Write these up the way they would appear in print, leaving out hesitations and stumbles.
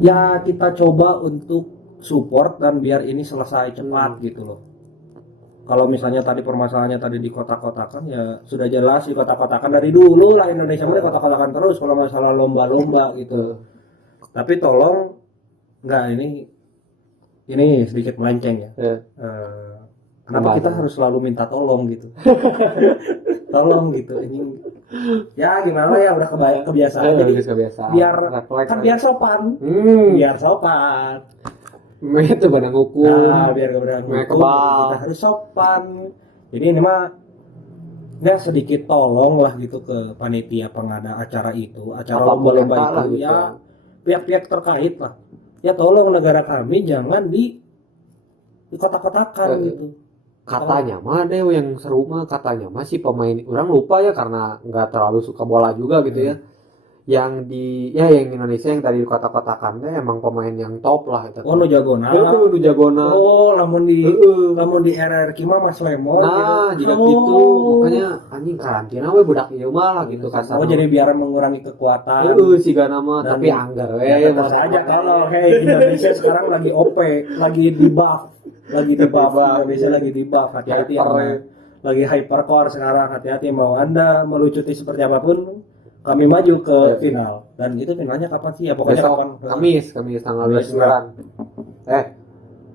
Ya kita coba untuk support dan biar ini selesai cepat gitu loh. Kalau misalnya tadi permasalahannya tadi di kota-kotakan ya sudah jelas di kota-kotakan dari dulu lah Indonesia mah di kota-kotakan terus kalau masalah lomba-lomba gitu. Tapi tolong nggak ini sedikit melenceng ya. Kenapa kita harus selalu minta tolong gitu? Tolong gitu ini ya gimana ya udah kebiasaan jadi biar kan biar sopan biar sopan itu barang hukum. biar kebenaran hukum kita harus sopan jadi ini mah nggak sedikit tolong lah gitu ke panitia pengada acara itu acara lomba-lomba itu gitu. Ya pihak-pihak terkait lah ya tolong negara kami jangan di kotak-kotakan gitu. Katanya mah deh yang seru mah katanya mah si pemain orang lupa ya karena nggak terlalu suka bola juga gitu ya. Yang Indonesia yang tadi di kota-kotakan teh emang pemain yang top lah itu. Oh nu jagona. Nu jagona. Oh lamun di RRQ mah Mas Lemon nah, gitu. Jika gitu makanya anjing karantina we budak ieu mah lah gitu kasar. Oh jadi biar mengurangi kekuatan. Siga nama tapi anggar we ya aja kalau Indonesia sekarang lagi OP, lagi di buff. Indonesia lagi di buff. Hati-hati lagi hypercore sekarang. Hati-hati mau Anda melucuti seperti apapun kami maju ke final. Dan itu finalnya kapan sih? Ya pokoknya besok, Kamis tanggal 29.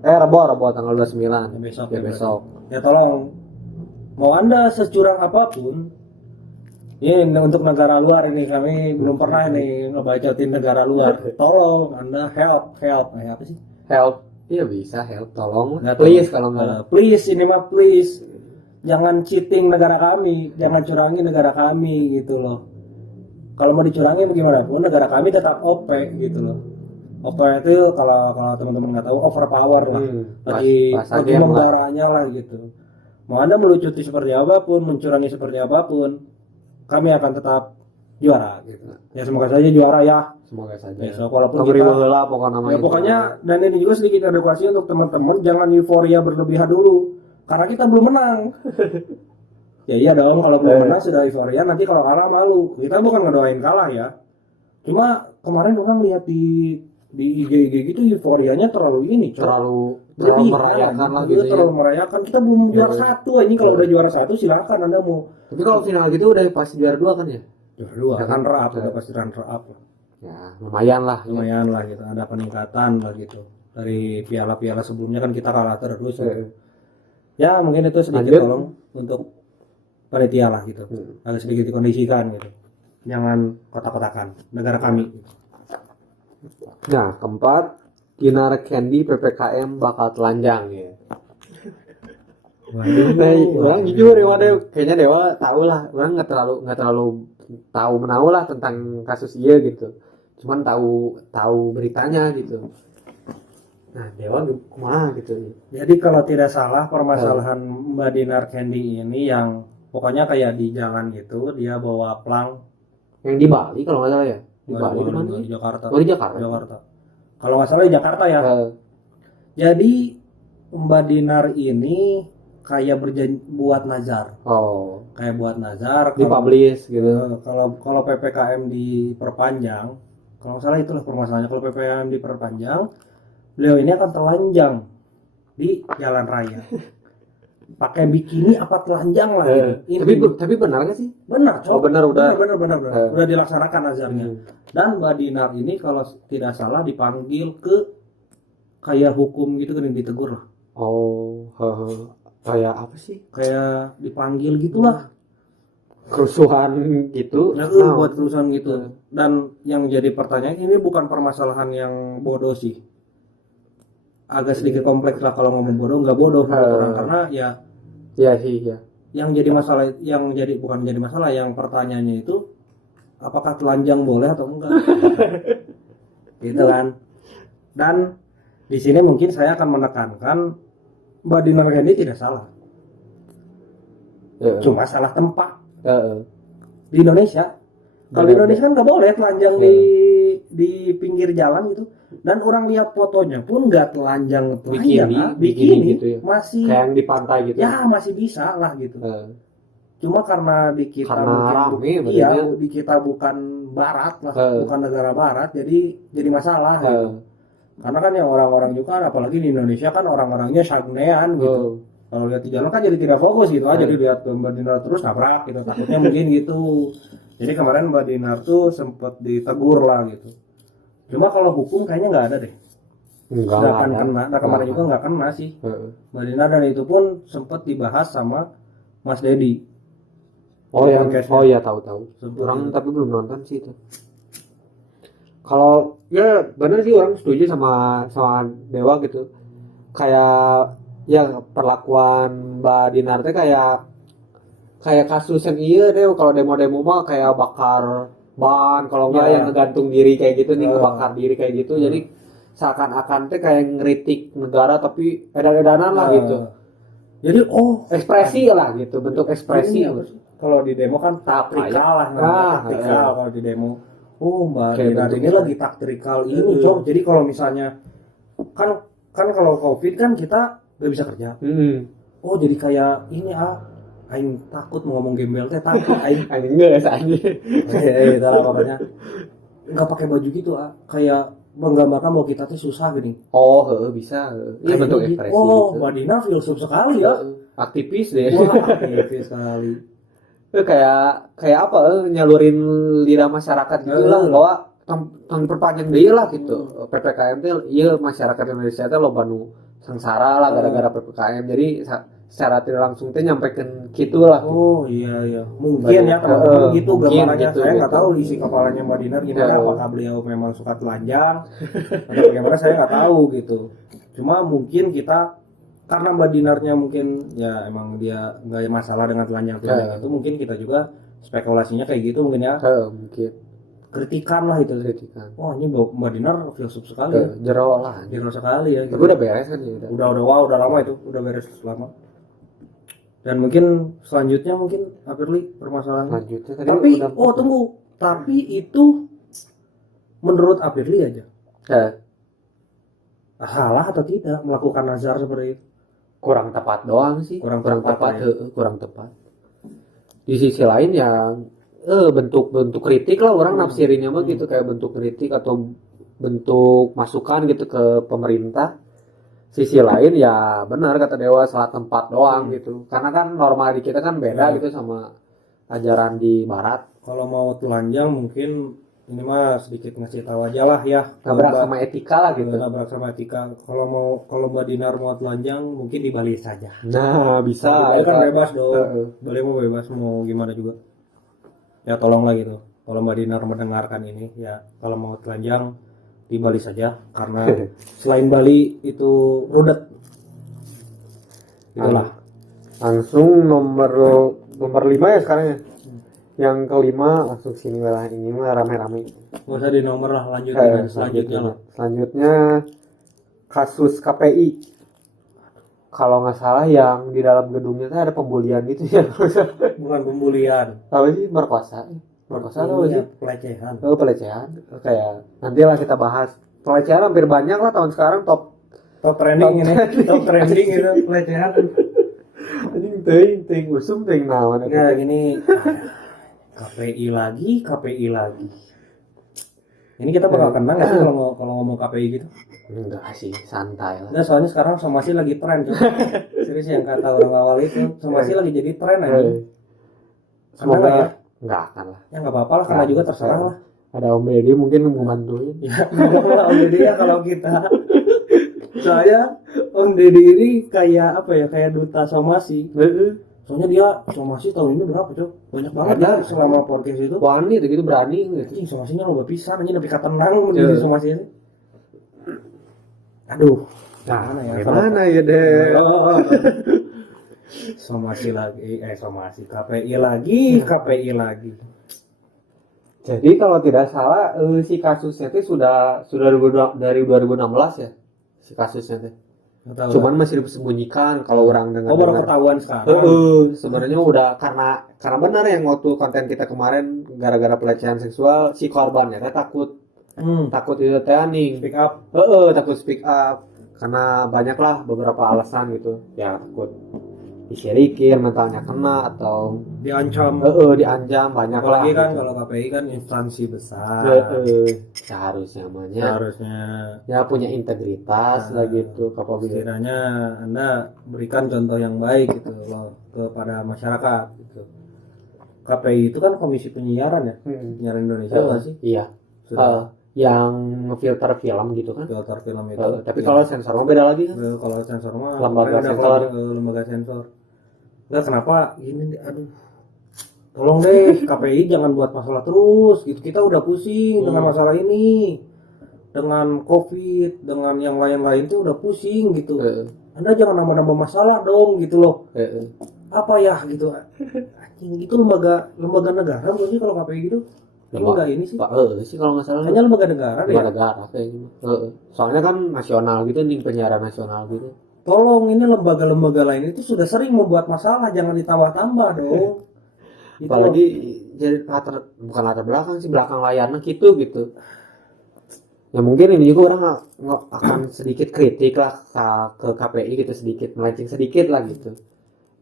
Rabu tanggal 29. Besok. Ya tolong mau Anda securang apapun ini untuk negara luar ini kami belum pernah nih ngebacotin negara luar. Tolong Anda help. Apa sih? Help. Iya bisa help tolong. Please kalau nggak. Please ini mah please. Jangan cheating negara kami, jangan curangi negara kami gitu loh. Kalau mau dicurangi bagaimana pun negara kami tetap OP gitu loh. OP itu kalau teman-teman nggak tahu overpower lah. Lagi menggaranya lah gitu. Mau Anda melucuti seperti apapun, mencurangi seperti apapun, kami akan tetap juara gitu. Ya semoga saja juara ya. Semoga saja. Besok walaupun kita pokoknya dan ini juga sedikit edukasi untuk teman-teman jangan euforia berlebihan dulu karena kita belum menang. Ya iya dong kalau belum menang sudah euforia nanti kalau kalah malu. Kita bukan ngedoain kalah ya. Cuma kemarin orang lihat di IG gitu euforianya terlalu merayakan lah gitu. Terlalu merayakan. Kita belum juara satu. Ini kalau udah juara satu silakan Anda mau. Tapi kalau final gitu udah pasti juara 2 kan ya? Juara 2 ya, runner up udah pasti runner up. Ya, lumayan lah gitu. Ada peningkatan lah gitu. Dari piala-piala sebelumnya kan kita kalah terus. Ya, mungkin itu sedikit tolong untuk panitia lah gitu. Agak sedikit dikondisikan gitu. Jangan kotak-kotakan negara kami. Nah, keempat, Dinar Candy PPKM bakal telanjang ya. Orang jujur ya, kayaknya Dewa tahu lah. Orang nggak terlalu tahu menahu lah tentang kasus iya gitu. Cuman tahu beritanya gitu. Nah, Dewa kumaha gitu. Jadi kalau tidak salah permasalahan Mbak Dinar Candy ini yang pokoknya kayak di jalan gitu, dia bawa plang. Yang di Bali kalau nggak salah ya? Di Bali di Jakarta. Oh, di Jakarta. Kalau nggak salah di Jakarta ya. Jadi Mbak Dinar ini kayak berjanji buat nazar. Kayak buat nazar. Dipublish gitu. Kalau PPKM diperpanjang, kalau nggak salah itulah permasalahannya. Kalau PPKM diperpanjang, beliau ini akan telanjang di jalan raya. Pakai bikini apa telanjang lah tapi benar nggak sih? Benar, benar udah dilaksanakan nazarnya. Dan Mbak Dinar ini kalau tidak salah dipanggil ke kayak hukum gitu kan, ditegur lah. Kayak apa sih? Kayak dipanggil gitulah. Kerusuhan gitu. Buat kerusuhan gitu. Dan yang jadi pertanyaan ini bukan permasalahan yang bodoh sih. Agak sedikit kompleks lah kalau ngomong bodoh, nggak bodoh karena ya yang jadi masalah bukan jadi masalah, yang pertanyaannya itu apakah telanjang boleh atau enggak gitu kan. Dan di sini mungkin saya akan menekankan Mbak Dinar Candy tidak salah, cuma salah tempat. Di Indonesia kalau di Indonesia kan nggak boleh telanjang di pinggir jalan gitu. Dan orang lihat fotonya pun nggak telanjang bikini gitu ya. Masih kayak yang di pantai gitu ya, masih bisa lah gitu. cuma karena di kita Karena rame iya, benernya. di kita bukan barat lah, Heeh. bukan negara barat, jadi masalah gitu. Heeh. Karena kan yang orang-orang juga apalagi di Indonesia kan orang-orangnya stagnean gitu. Heeh. Kalau lihat di jalan kan jadi tidak fokus gitu aja, Heeh. jadi lihat Mbak Dinar terus nabrak gitu, takutnya mungkin gitu. Jadi kemarin Mbak Dinar tuh sempet ditegur lah gitu. Cuma kalau hukum kayaknya nggak ada deh, Enggak nggak akan ada. kena. Nah kemarin juga nggak kena sih Heeh. Mbak Dinar, dan itu pun sempet dibahas sama Mas Dedi. Oh ya, Podcastnya. oh iya tahu-tahu. Sempet Orang gitu. tapi belum nonton sih itu. Kalau ya bener sih orang setuju sama sama Dewa gitu. Kayak ya perlakuan Mbak Dinar teh kayak kasus yang iya deh, kalau demo-demo mah kayak bakar ban, kalau enggak Ya. yang ngegantung diri kayak gitu nih, Ya. ngebakar diri kayak gitu. Jadi seakan-akan teh kayak ngeritik negara tapi edan-edanan lah Nah, gitu. Jadi Ekspresi lah gitu, bentuk ekspresi. ini apa sih? Kalau di demo kan taktikal lah, taktikal kalau di demo. Oh Mbak Kayak Dinar bentuk ini lagi taktikal ini, Cok. Jadi kalau misalnya kan kalau COVID kan kita nggak bisa kerja. Oh jadi kayak ini aing takut mau ngomong gembel teh, takut aing. Anjing enggak aja. Gitu lah pokoknya. Nggak pakai baju gitu kayak menggambarkan bahwa kita tuh susah gini. Oh, bisa. Iya Kayak bentuk gitu. ekspresi Oh gitu. Mbak Dinar filsuf sekali ya. Aktivis deh. Wah aktivis sekali. kayak apa nyalurin lidah masyarakat gitu lah bahwa tong perpanjang deui lah gitu. PPKM teh ieu masyarakat Indonesia teh loba nu sengsara lah gara-gara PPKM. Jadi secara tidak langsung teh nyampekeun kitu lah. Oh iya mungkin ya teman-teman gitu mungkin gambarannya. gitu, Saya nggak gitu. tahu isi kepalanya Mbak Dinar gimana, apakah beliau memang suka telanjang atau bagaimana, saya nggak tahu gitu. Cuma mungkin kita karena Mbak Dinarnya mungkin ya emang dia nggak masalah dengan telanjang itu, mungkin kita juga spekulasinya kayak gitu mungkin ya, Mungkin kritikan lah itu. kritikan. Wah ini Mbak Dinar filsuf sekali ya, Jero lah. jero sekali ya Tapi gitu. udah beres kan ya udah. Udah lama itu, udah beres lama. Dan mungkin selanjutnya mungkin Apirli permasalahan. Lanjutnya tadi Tapi udah. tunggu, tapi itu menurut Apirli aja salah atau tidak melakukan nazar seperti itu? Kurang tepat doang sih. Kurang tepat tepat ya. kurang tepat. Di sisi lain ya bentuk kritik lah orang nafsirinnya mah gitu, kayak bentuk kritik atau bentuk masukan gitu ke pemerintah. Sisi lain ya benar kata Dewa, salah tempat doang gitu. Karena kan normal di kita kan beda gitu sama ajaran di barat. Kalau mau telanjang mungkin ini mah sedikit ngasih tahu aja lah ya. Nabrak sama etika lah gitu. Nabrak sama etika. Kalau Mbak Dinar mau telanjang mungkin di Bali saja. Nah, bisa. Bali kan bebas dong. Bali mau bebas mau gimana juga. Ya tolonglah gitu. Kalau Mbak Dinar mendengarkan ini ya, kalau mau telanjang di Bali saja, karena selain Bali itu rudet. Itulah. Langsung nomor 5 ya sekarang ya. Yang kelima langsung sini lah, ini mah rame-rame. Nggak usah di nomor lah, lanjut dengan selanjutnya lah. Selanjutnya kasus KPI. Kalau nggak salah yang di dalam gedungnya tuh ada pembulian gitu ya. Bukan pembulian. Apa sih, merkosa? Merkosa atau sih? Pelecehan. Pelecehan. Kayak nantilah kita bahas. Pelecehan hampir banyak lah tahun sekarang, top trending ini, top trending itu pelecehan. Anjing ting usum ting naon. Nah gini, KPI lagi. Ini kita bakal kenal nggak sih kalau ngomong KPI gitu? Enggak sih, santai lah. Nah soalnya sekarang somasi lagi tren tuh. Serius yang kata orang awal itu, somasi lagi jadi tren aja. Semoga ya? nggak akan lah. Ya nggak apa-apa lah, karena juga terserah lah. Ada Om Deddy mungkin mau bantuin. Ya enggak lah Om Deddy ya kalau kita. Saya Om Deddy ini kayak apa ya, kayak duta somasi. Soalnya dia somasi tahun ini berapa Cok? Banyak banget ya selama podcast itu. Wani gitu berani gitu. Anjing somasinya loba pisan, anjing nepi ka tenang menjadi somasi ini. Aduh, Gimana ya deh? somasi lagi, KPI lagi. Jadi kalau tidak salah si kasusnya itu sudah dari 2016 ya, si kasusnya itu. Cuman masih disembunyikan kalau orang dengar. Baru ketahuan sekarang. Sebenarnya udah karena benar yang waktu konten kita kemarin gara-gara pelecehan seksual si korbannya teh takut itu teh aning Speak up. takut speak up karena banyaklah beberapa alasan gitu ya, takut disirikin mentalnya kena atau diancam. diancam banyak lah Apalagi kan gitu. kalau KPI kan instansi besar. Seharusnya namanya Seharusnya ya punya integritas lah gitu kapabilitas. sekiranya Anda berikan contoh yang baik gitu loh kepada masyarakat gitu. KPI itu kan Komisi Penyiaran ya, penyiaran Indonesia nggak sih? Iya. Sudah Yang ngefilter film gitu kan. filter film itu. Tapi kalau sensor mah beda lagi kan. Kalau sensor mah Lembaga ada sensor. lembaga sensor. Enggak kenapa ini aduh. Tolong deh KPI jangan buat masalah terus gitu. Kita udah pusing dengan masalah ini. Dengan Covid, dengan yang lain-lain tuh udah pusing gitu. Anda jangan nambah-nambah masalah dong gitu loh. Apa ya gitu. Anjing itu lembaga negara bukan sih kalau KPI gitu? Enggak ini sih. Sih kalau nggak salah. Hanya lembaga negara deh. Lembaga negara kayaknya. Soalnya kan nasional gitu nih penyiaran nasional gitu. Tolong ini lembaga-lembaga lain itu sudah sering membuat masalah, jangan ditambah-tambah dong. Gitu Apalagi loh. jadi bukan latar belakang sih belakang layarnya gitu. Ya mungkin ini juga orang akan sedikit kritik lah ke KPI gitu sedikit melenceng sedikit lah gitu.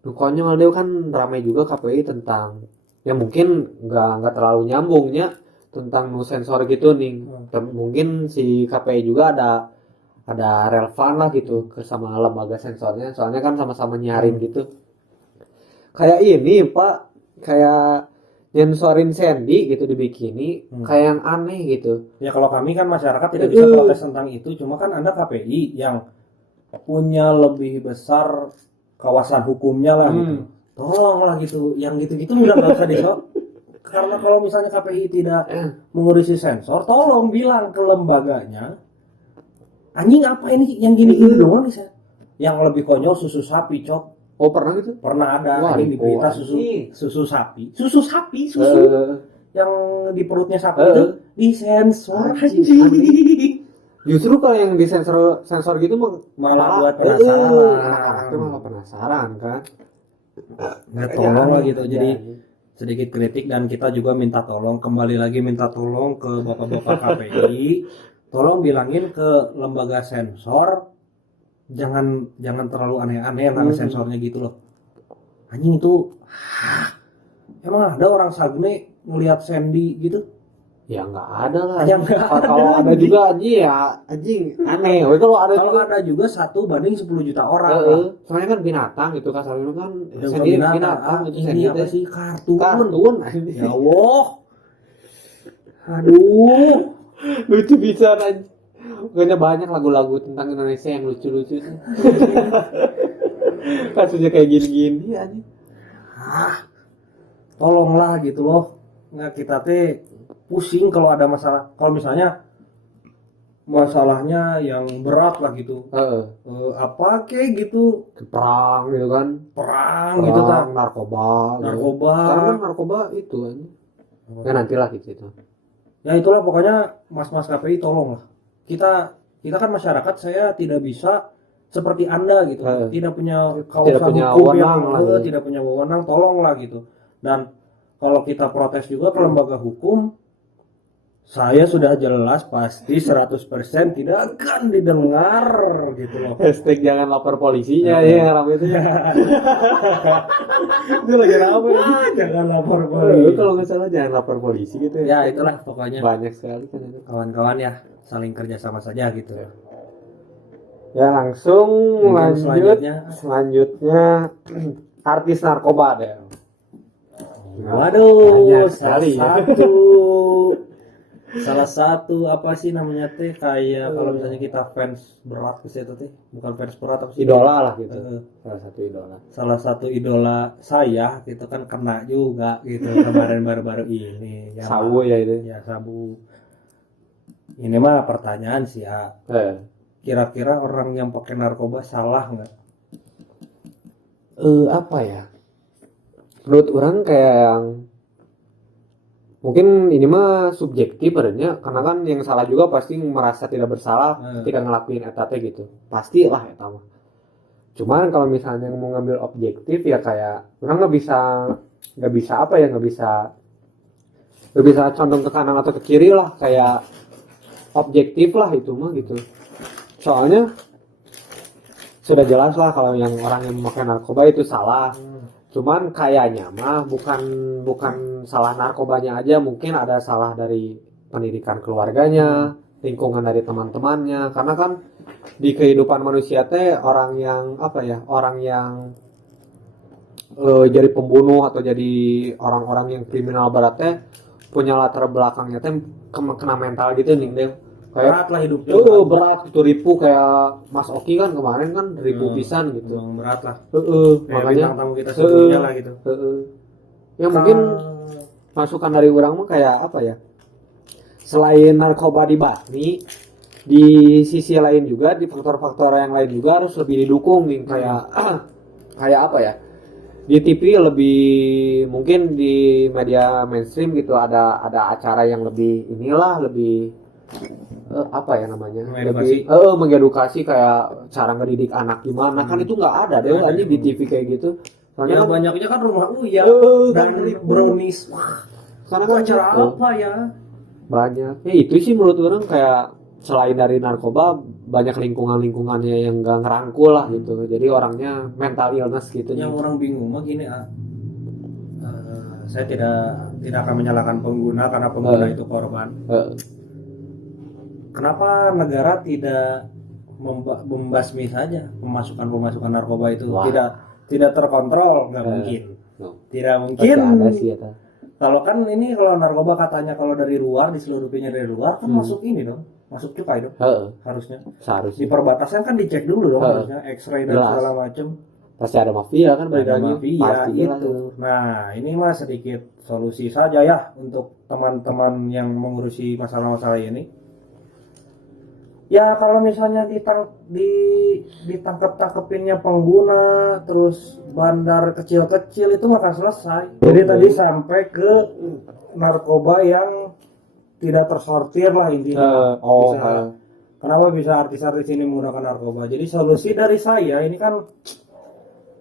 Konyol dia kan ramai juga KPI tentang ya mungkin nggak terlalu nyambungnya tentang nu sensor gitu nih. Mungkin si KPI juga ada relevan lah gitu ke sama lembaga sensornya soalnya kan sama-sama nyarin gitu. Kayak ini Pak, kayak nyensorin Sandy gitu dibikini kayak yang aneh gitu. Ya kalau kami kan masyarakat tidak bisa protes tentang itu, cuma kan Anda KPI yang punya lebih besar kawasan hukumnya lah gitu. Tolonglah gitu, yang gitu-gitu udah nggak usah disok. Karena kalau misalnya KPI tidak mengurusi sensor, tolong bilang ke lembaganya, anjing apa ini yang gini-gini doang nih, yang lebih konyol susu sapi cok. Oh pernah gitu? Pernah ada Wah, ini di berita susu sapi yang di perutnya sapi itu disensor anjing. Justru kalau yang di sensor gitu Malah buat penasaran. Itu malah penasaran kan. Nggak tolong lah gitu. Jadi sedikit kritik dan kita juga minta tolong minta tolong ke bapak-bapak KPI. Tolong bilangin ke lembaga sensor jangan terlalu aneh-aneh karena sensornya gitu loh. Anjing itu emang ada orang Sagne ngelihat Sandy gitu? Ya nggak ada lah. Ya, nggak ada kalau ada lagi. juga anjing aneh. Kalau ada Kalau juga ada juga 1 banding 10 juta orang. soalnya kan binatang gitu kasarnya kan Ya, sendiri binatang. gitu Ini sendiri apa sih kartun? anjing. Ya Allah. Aduh. Lucu bisa anjing. Pokoknya banyak lagu-lagu tentang Indonesia yang lucu-lucu. Kasusnya kayak gini-gini anjing. Tolonglah gitu loh. Nggak kita teh pusing kalau ada masalah. Kalau misalnya masalahnya yang berat lah gitu. Apa kayak gitu? Perang gitu kan. Perang gitu kan. Narkoba. Karena kan narkoba itu anjing. Ya nantilah gitu itu. Ya itulah pokoknya mas-mas KPI tolong lah. Kita kan masyarakat, saya tidak bisa seperti Anda gitu. Tidak punya kawasan hukum yang tidak punya wewenang, tolonglah gitu. Dan kalau kita protes juga ke lembaga hukum, saya sudah jelas pasti 100% tidak akan didengar gitu loh. Hashtag jangan lapor polisinya ya rame itu. Itu lagi rame. Jangan lapor polisi. Kalau nggak salah jangan lapor polisi gitu ya. Ya itulah pokoknya. Banyak sekali kan itu. Kawan-kawan ya saling kerjasama saja gitu. Ya langsung lanjut selanjutnya artis narkoba deh. Waduh, salah satu apa sih namanya teh kayak kalau misalnya kita fans berat ke situ teh, bukan fans berat apa sih? Idola lah gitu. Salah satu idola saya gitu kan kena juga gitu kemarin baru-baru ini. Ya, Sabu ya itu. Ya Sabu. Ini mah pertanyaan sih ya. Kira-kira orang yang pakai narkoba salah nggak? Apa ya? Menurut orang kayak yang mungkin ini mah subjektif adanya karena kan yang salah juga pasti merasa tidak bersalah ketika ngelakuin etate gitu. Pastilah eta mah. Cuman kalau misalnya mau ngambil objektif ya kayak orang nggak bisa condong ke kanan atau ke kiri lah kayak objektif lah itu mah gitu. Soalnya sudah jelas lah kalau yang orang yang memakai narkoba itu salah. Cuman kayaknya mah bukan salah narkobanya aja, mungkin ada salah dari pendidikan keluarganya, lingkungan dari teman-temannya. Karena kan di kehidupan manusia teh orang yang apa ya, orang yang jadi pembunuh atau jadi orang-orang yang kriminal berat teh punya latar belakangnya teh kena mental gitu nih deh. Kayak Berat lah hidupnya. berat gitu, ribu kayak Mas Oki kan kemarin kan ribu pisan gitu. Emang berat lah. Kayak Makanya bintang tamu kita sebelumnya lah gitu. ya mungkin masukan dari orang mah kayak apa ya, selain narkoba dibasmi, di sisi lain juga di faktor-faktor yang lain juga harus lebih didukung nih, kayak kayak apa ya, di TV lebih, mungkin di media mainstream gitu ada acara yang lebih inilah, lebih apa ya namanya, Mengedukasi. lebih mengedukasi kayak cara ngedidik anak gimana, kan itu nggak ada deh Nggak ada. aja di TV kayak gitu. Ya Soalnya kan banyaknya kan rumah Uya dan kan brownies. Wah, karena kan acara gitu. apa ya? Banyak ya, itu sih menurut orang kayak selain dari narkoba banyak lingkungannya yang nggak ngerangkul lah gitu, jadi orangnya mental illness gitu. Yang orang bingung mah gini, saya tidak akan menyalahkan pengguna karena pengguna itu korban. Eh, Kenapa negara tidak membasmi saja pemasukan narkoba itu? Wah. Tidak terkontrol, nggak mungkin. no. Tidak Pasti mungkin. ada sih ya. Kalau kan ini kalau narkoba katanya kalau dari luar diseludupinnya dari luar kan masuk ini dong, masuk cukai dong harusnya. Di Seharusnya perbatasan kan dicek dulu dong harusnya X-ray dan Jelas. segala macam. pasti ada mafia kan balik Ada lagi. mafia Pasti lah. itu. Nah ini mah sedikit solusi saja ya untuk teman-teman yang mengurusi masalah-masalah ini. Ya kalau misalnya ditangkap-tangkepinnya pengguna, terus bandar kecil-kecil itu mah akan selesai. Jadi tadi sampai ke narkoba yang tidak tersortir lah intinya. Kenapa bisa artis-artis ini menggunakan narkoba? Jadi solusi dari saya ini kan,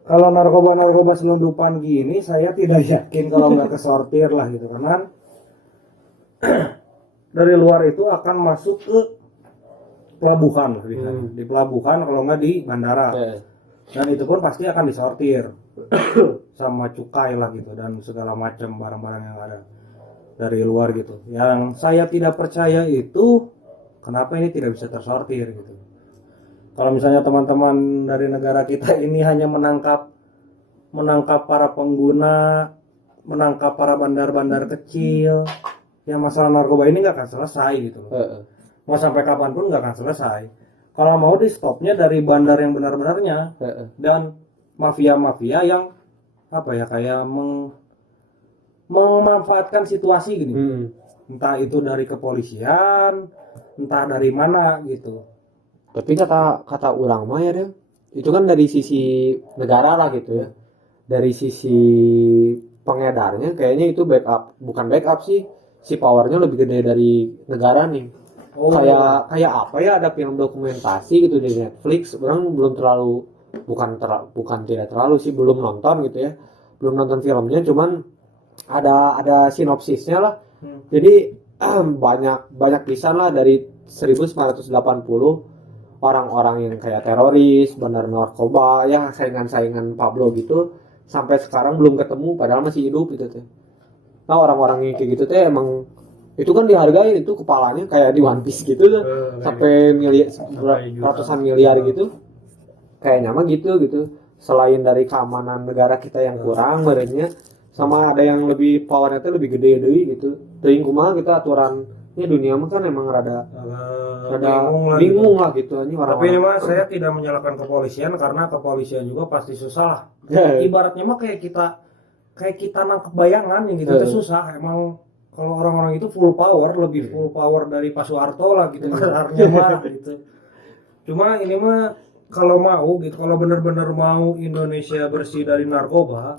kalau narkoba selundupan gini saya tidak yakin kalau nggak kesortir lah gitu, karena dari luar itu akan masuk ke pelabuhan lah, di pelabuhan kalau nggak di bandara, dan itu pun pasti akan disortir sama cukai lah gitu dan segala macam barang-barang yang ada dari luar gitu. Yang saya tidak percaya itu kenapa ini tidak bisa tersortir gitu. Kalau misalnya teman-teman dari negara kita ini hanya menangkap para pengguna, menangkap para bandar-bandar kecil, ya masalah narkoba ini nggak akan selesai gitu loh. Mau sampai kapanpun nggak akan selesai. Kalau mau di stopnya dari bandar yang benar-benarnya dan mafia-mafia yang apa ya, kayak memanfaatkan situasi gini. Entah itu dari kepolisian, entah dari mana gitu. Tapi kata orang mah ya deh, itu kan dari sisi negara lah gitu ya. Dari sisi pengedarnya kayaknya itu backup, bukan backup sih, si powernya lebih gede dari negara nih. Kayak apa ya, ada film dokumentasi gitu di Netflix, orang belum terlalu, bukan tidak terlalu sih, belum nonton gitu ya, belum nonton filmnya, cuman ada sinopsisnya lah. Jadi banyak pisan lah, dari 1980 orang-orang yang kayak teroris, bandar narkoba, ya saingan-saingan Pablo gitu, sampai sekarang belum ketemu padahal masih hidup gitu teh. Nah orang-orang yang kayak gitu teh emang itu kan dihargai, itu kepalanya kayak di One Piece gitu tuh, sampai ratusan miliar gitu, kayaknya mah gitu. Selain dari keamanan negara kita yang kurang merenya, sama ada yang lebih powernya tuh lebih gede gitu. Dari kumaha kita aturannya dunia mah kan emang rada bingung lah gitu. Tapi ini mah saya tidak menyalahkan kepolisian, karena kepolisian juga pasti susah lah. Ibaratnya mah kayak kita nangkep bayangan yang gitu itu susah. Emang kalau orang-orang itu full power, lebih full power dari Pak Soeharto lah gitu kasarnya mah gitu. Cuma ini mah kalau mau gitu, kalau benar-benar mau Indonesia bersih dari narkoba,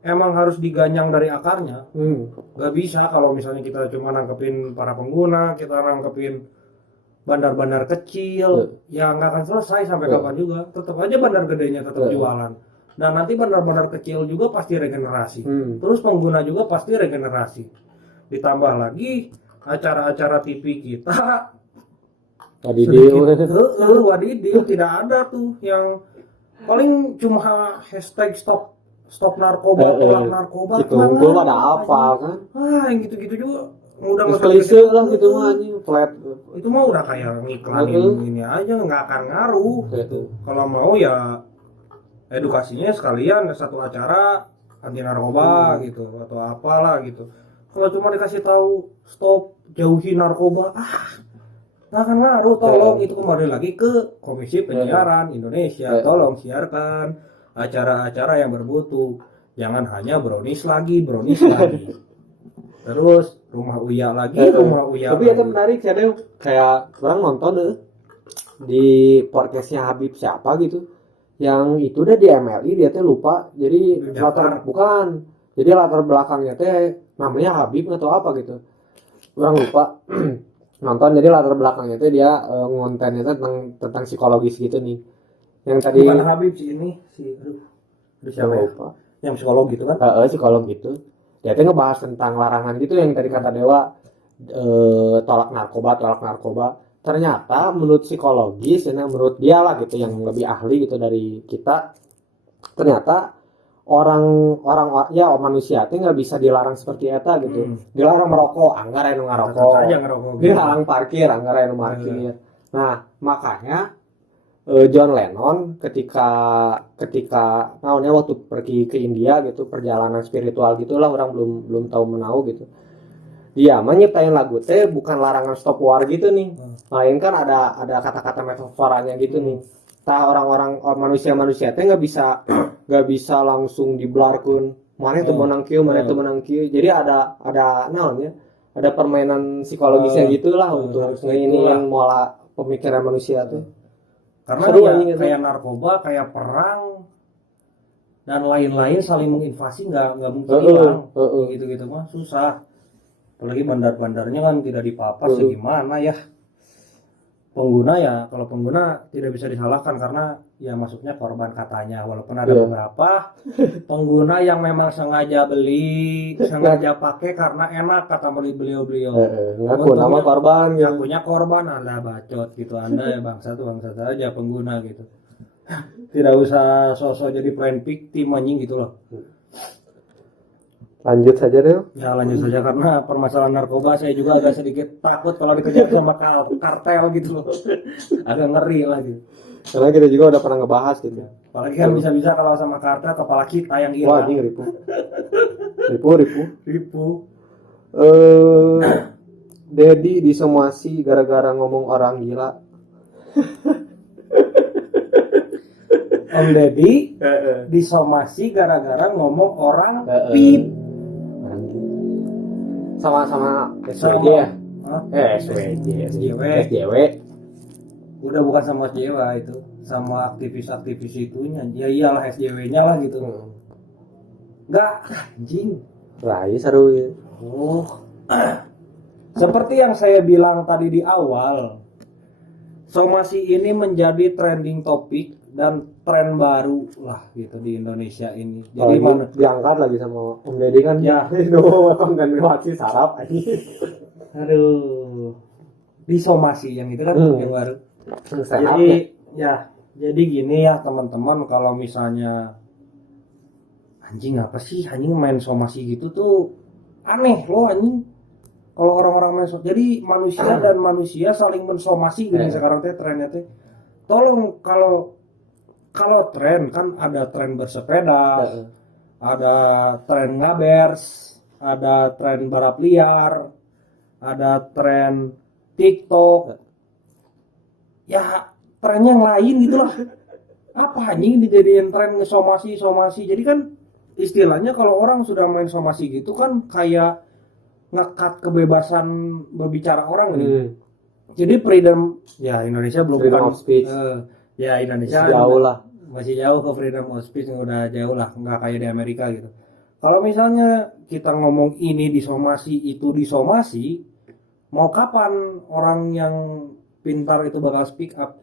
emang harus diganyang dari akarnya. Gak bisa kalau misalnya kita cuma nangkepin para pengguna, kita nangkepin bandar-bandar kecil, ya nggak akan selesai sampai kapan juga. Tetap aja bandar gedenya tetap jualan. Dan nanti bandar-bandar kecil juga pasti regenerasi. Terus pengguna juga pasti regenerasi. Ditambah lagi acara-acara TV kita Wadidih. Wadidih tidak ada tuh yang paling cuma hashtag stop narkoba, tolak narkoba. Gitu, gue ada apa kan? Yang gitu-gitu juga udah Terus nggak klise lah gitu mah anjing, flat. itu mah udah kayak ngiklanin ini aja, nggak akan ngaruh gitu. Kalau mau ya edukasinya sekalian satu acara anti narkoba gitu atau apalah gitu. Kalau cuma dikasih tahu stop jauhi narkoba, nggak akan ngaruh. Tolong itu kembali lagi ke Komisi Penyiaran Indonesia, tolong siarkan acara-acara yang bermutu, jangan hanya brownies lagi terus rumah uya lagi. Tapi itu menarik ya deh, kayak orang nonton di podcastnya Habib siapa gitu, yang itu udah di MLI dia tuh lupa, jadi latar belakangnya teh namanya Habib atau apa gitu, orang lupa. Nonton, jadi latar belakangnya teh dia ngontennya tentang psikologis gitu nih, yang tadi bukan Habib sih ini siapa ya? lupa Yang psikolog gitu kan? Psikolog gitu. Dia tuh ngebahas tentang larangan gitu yang tadi kata Dewa, tolak narkoba. Ternyata menurut psikologis, menurut dia lah gitu yang lebih ahli gitu dari kita, ternyata orang ya manusia itu nggak bisa dilarang seperti eta gitu. Dilarang merokok, anggar anu ngarokok. Dilarang parkir, anggar anu parkir. Nah, makanya John Lennon ketika namanya waktu pergi ke India gitu, perjalanan spiritual gitulah, orang belum tahu menau gitu. Dia menyiptain lagu teh bukan larangan stop war gitu nih. Lain kan ada kata-kata metaforanya gitu nih. Tah orang-orang manusia teh nggak bisa langsung diblarkeun. Mana itu menang kieu, mana itu menang kieu. Jadi ada namanya ada permainan psikologisnya gitulah untuk nginiin mola pemikiran manusia tuh. Karena ya, kayak narkoba, kayak perang dan lain-lain saling menginvasi nggak mungkin hilang. Gitu mah susah. Apalagi bandar-bandarnya kan tidak dipapas, gimana ya? Pengguna ya, kalau pengguna tidak bisa disalahkan karena ya masuknya korban katanya, walaupun ada beberapa pengguna yang memang sengaja sengaja pakai karena enak kata beliau. Ngaku nama korban, ngakunya korban, Anda bacot gitu, Anda ya bangsa aja pengguna gitu. Tidak usah sosok jadi plain victim anjing gitu loh. Lanjut saja deh. Ya lanjut saja, karena permasalahan narkoba saya juga agak sedikit takut kalau dikejar sama kartel gitu loh. Agak ngeri lagi. Karena kita juga udah pernah ngebahas gitu. Apalagi kan bisa-bisa kalau sama kartel kepala kita yang hilang. Wah, ini ribu. Dedi disomasi gara-gara ngomong orang gila. Om Deddy disomasi gara-gara ngomong orang pip. Sama SWJ ya? SJW. Udah bukan sama SJW itu, sama aktivis-aktivis itunya. Ya iyalah SJW-nya lah gitu. Enggak, anjing. Rai seru ya. Seperti yang saya bilang tadi di awal, somasi ini menjadi trending topik dan tren baru lah gitu di Indonesia ini. Jadi mana diangkat lagi sama Om Deddy kan ya. Konten masih sarap aja. Aduh. Disomasi yang itu kan yang baru. Jadi gini ya teman-teman, kalau misalnya anjing apa sih anjing main somasi gitu tuh aneh loh anjing. Kalau orang-orang main jadi manusia dan manusia saling mensomasi gini sekarang teh trennya teh. Tolong kalau tren kan ada tren bersepeda, ada tren ngabers, ada tren balap liar, ada tren TikTok. Ya tren yang lain gitulah. Apa anjing dijadiin tren somasi. Jadi kan istilahnya kalau orang sudah main somasi gitu kan kayak ngekat kebebasan berbicara orang nih. Jadi freedom ya Indonesia belum freedom of speech. Ya Indonesia masih jauh ke freedom of speech, udah jauh lah, nggak kayak di Amerika gitu. Kalau misalnya kita ngomong ini disomasi, itu disomasi, mau kapan orang yang pintar itu bakal speak up?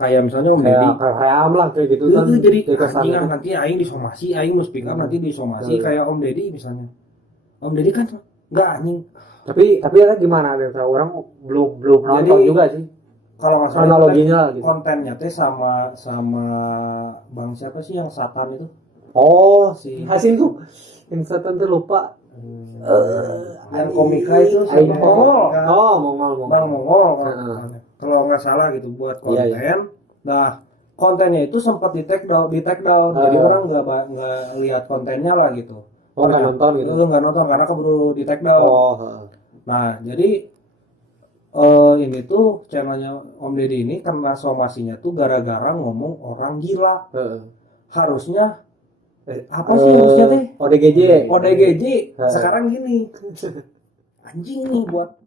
Kayak misalnya Om Deddy kayak lah kayak gitu kan. Jadi anjing nanti aing disomasi, aing mau speak up nanti disomasi kayak Om Deddy misalnya. Om Deddy kan nggak anjing. Tapi ya gimana deh, orang belum nonton juga sih. kalau nggak salah Analoginya gitu. kontennya teh sama bang siapa sih yang Satan itu Oh, si hasil tuh yang setan tuh lupa. yang komika itu Aing siapa? Mongol. Oh, Mongol. Bang Mongol Heeh. kalau nggak salah gitu buat Iya, konten. iya. Nah kontennya itu sempat di take down, jadi orang nggak lihat kontennya lah gitu. Oh, nggak nonton gitu. Lu nggak nonton karena keburu di take down. Oh, heeh. Nah jadi ini tuh channelnya Om Deddy ini kena somasinya tuh gara-gara ngomong orang gila. Heeh. Harusnya apa sih harusnya teh? ODGJ. ODGJ Heeh. sekarang gini. Anjing nih buat